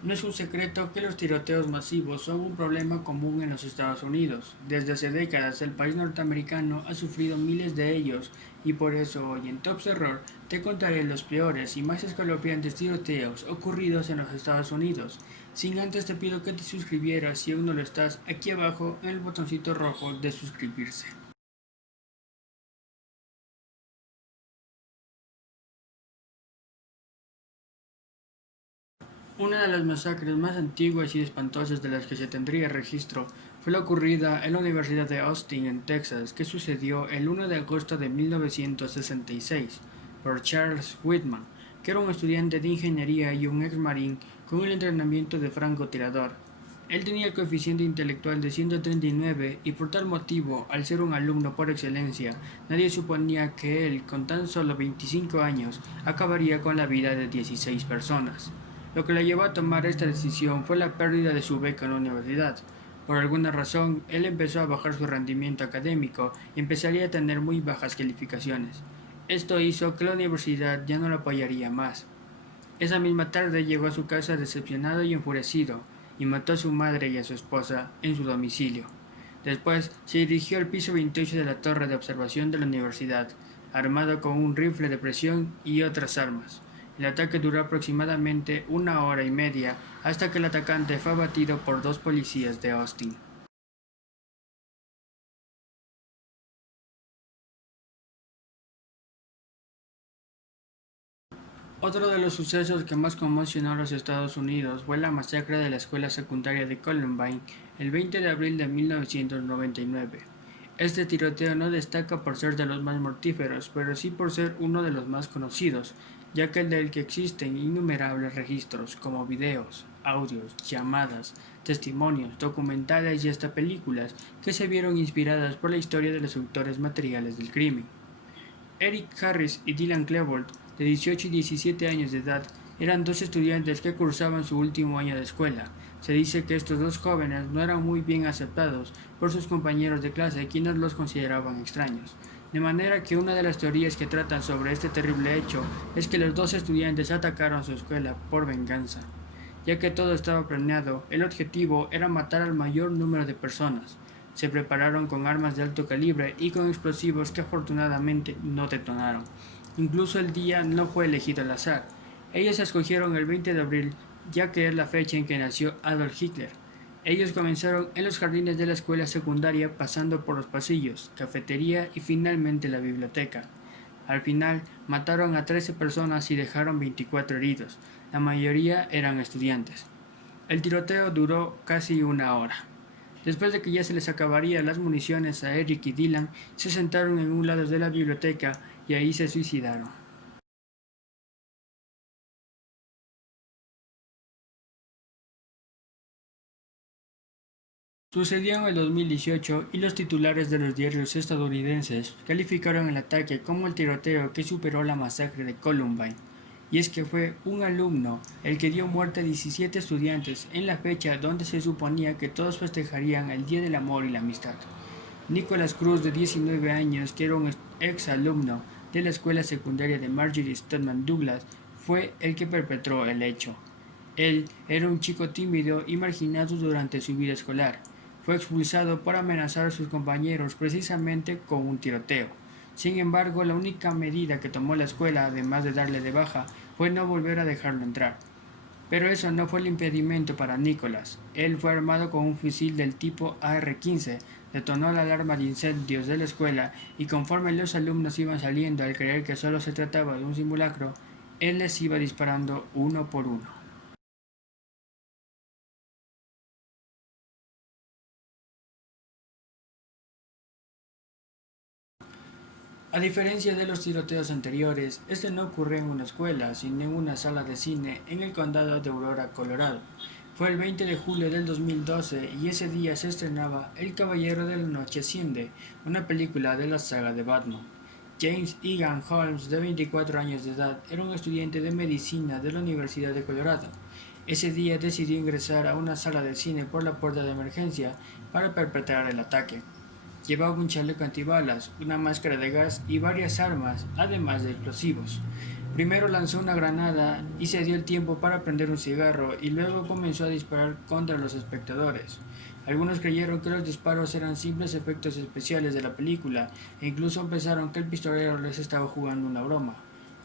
No es un secreto que los tiroteos masivos son un problema común en los Estados Unidos. Desde hace décadas el país norteamericano ha sufrido miles de ellos y por eso hoy en Top Terror te contaré los peores y más escalofriantes tiroteos ocurridos en los Estados Unidos. Sin antes te pido que te suscribieras si aún no lo estás aquí abajo en el botoncito rojo de suscribirse. Una de las masacres más antiguas y espantosas de las que se tendría registro fue la ocurrida en la Universidad de Austin, en Texas, que sucedió el 1 de agosto de 1966 por Charles Whitman, que era un estudiante de ingeniería y un ex marín con el entrenamiento de francotirador. Él tenía el coeficiente intelectual de 139 y por tal motivo, al ser un alumno por excelencia, nadie suponía que él, con tan solo 25 años, acabaría con la vida de 16 personas. Lo que le llevó a tomar esta decisión fue la pérdida de su beca en la universidad. Por alguna razón, él empezó a bajar su rendimiento académico y empezaría a tener muy bajas calificaciones. Esto hizo que la universidad ya no lo apoyaría más. Esa misma tarde llegó a su casa decepcionado y enfurecido, y mató a su madre y a su esposa en su domicilio. Después se dirigió al piso 28 de la torre de observación de la universidad, armado con un rifle de presión y otras armas. El ataque duró aproximadamente 1 hora y media hasta que el atacante fue abatido por dos policías de Austin. Otro de los sucesos que más conmocionó a los Estados Unidos fue la masacre de la escuela secundaria de Columbine el 20 de abril de 1999. Este tiroteo no destaca por ser de los más mortíferos, pero sí por ser uno de los más conocidos, ya que del que existen innumerables registros como videos, audios, llamadas, testimonios, documentales y hasta películas que se vieron inspiradas por la historia de los autores materiales del crimen. Eric Harris y Dylan Klebold, de 18 y 17 años de edad, eran dos estudiantes que cursaban su último año de escuela. Se dice que estos dos jóvenes no eran muy bien aceptados por sus compañeros de clase, quienes los consideraban extraños. De manera que una de las teorías que tratan sobre este terrible hecho es que los dos estudiantes atacaron su escuela por venganza. Ya que todo estaba planeado, el objetivo era matar al mayor número de personas. Se prepararon con armas de alto calibre y con explosivos que afortunadamente no detonaron. Incluso el día no fue elegido al azar. Ellos escogieron el 20 de abril, ya que es la fecha en que nació Adolf Hitler. Ellos comenzaron en los jardines de la escuela secundaria, pasando por los pasillos, cafetería y finalmente la biblioteca. Al final, mataron a 13 personas y dejaron 24 heridos. La mayoría eran estudiantes. El tiroteo duró casi 1 hora. Después de que ya se les acabarían las municiones a Eric y Dylan, se sentaron en un lado de la biblioteca y ahí se suicidaron. Sucedió en el 2018 y los titulares de los diarios estadounidenses calificaron el ataque como el tiroteo que superó la masacre de Columbine. Y es que fue un alumno el que dio muerte a 17 estudiantes en la fecha donde se suponía que todos festejarían el Día del Amor y la Amistad. Nicholas Cruz, de 19 años, que era un ex alumno de la escuela secundaria de Marjorie Stoneman Douglas, fue el que perpetró el hecho. Él era un chico tímido y marginado durante su vida escolar. Fue expulsado por amenazar a sus compañeros precisamente con un tiroteo. Sin embargo, la única medida que tomó la escuela, además de darle de baja, fue no volver a dejarlo entrar. Pero eso no fue el impedimento para Nicholas. Él fue armado con un fusil del tipo AR-15, detonó la alarma de incendios de la escuela y conforme los alumnos iban saliendo al creer que solo se trataba de un simulacro, él les iba disparando uno por uno. A diferencia de los tiroteos anteriores, este no ocurrió en una escuela, sino en una sala de cine en el condado de Aurora, Colorado. Fue el 20 de julio del 2012 y ese día se estrenaba El Caballero de la Noche Asciende, una película de la saga de Batman. James Egan Holmes, de 24 años de edad, era un estudiante de medicina de la Universidad de Colorado. Ese día decidió ingresar a una sala de cine por la puerta de emergencia para perpetrar el ataque. Llevaba un chaleco antibalas, una máscara de gas y varias armas, además de explosivos. Primero lanzó una granada y se dio el tiempo para prender un cigarro y luego comenzó a disparar contra los espectadores. Algunos creyeron que los disparos eran simples efectos especiales de la película e incluso pensaron que el pistolero les estaba jugando una broma.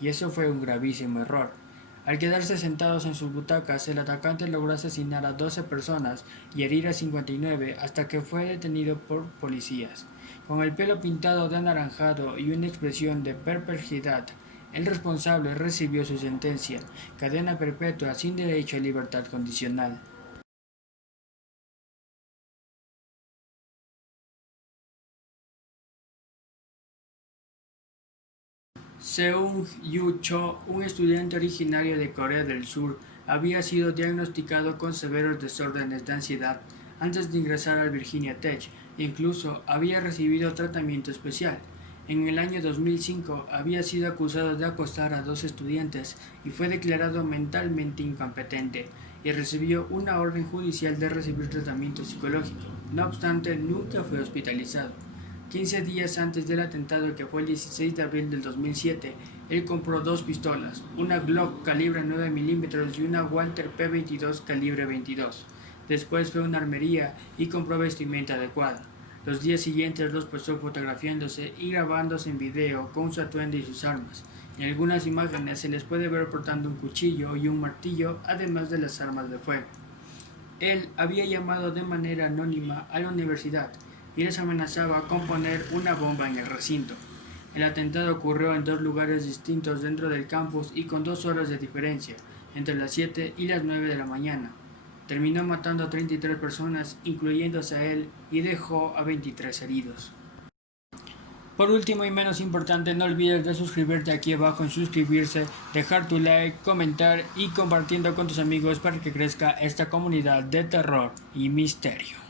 Y eso fue un gravísimo error. Al quedarse sentados en sus butacas, el atacante logró asesinar a 12 personas y herir a 59 hasta que fue detenido por policías. Con el pelo pintado de anaranjado y una expresión de perplejidad, el responsable recibió su sentencia, cadena perpetua sin derecho a libertad condicional. Seung-Yu Cho, un estudiante originario de Corea del Sur, había sido diagnosticado con severos desórdenes de ansiedad antes de ingresar al Virginia Tech e incluso había recibido tratamiento especial. En el año 2005 había sido acusado de acosar a dos estudiantes y fue declarado mentalmente incompetente y recibió una orden judicial de recibir tratamiento psicológico. No obstante, nunca fue hospitalizado. 15 días antes del atentado, que fue el 16 de abril del 2007, él compró dos pistolas, una Glock calibre 9 milímetros y una Walther P-22 calibre 22. Después fue a una armería y compró vestimenta adecuada. Los días siguientes los pasó fotografiándose y grabándose en video con su atuendo y sus armas. En algunas imágenes se les puede ver portando un cuchillo y un martillo, además de las armas de fuego. Él había llamado de manera anónima a la universidad y les amenazaba con poner una bomba en el recinto. El atentado ocurrió en dos lugares distintos dentro del campus y con 2 horas de diferencia, entre las 7 y las 9 de la mañana. Terminó matando a 33 personas, incluyéndose a él, y dejó a 23 heridos. Por último y menos importante, no olvides de suscribirte aquí abajo en suscribirse, dejar tu like, comentar y compartiendo con tus amigos para que crezca esta comunidad de terror y misterio.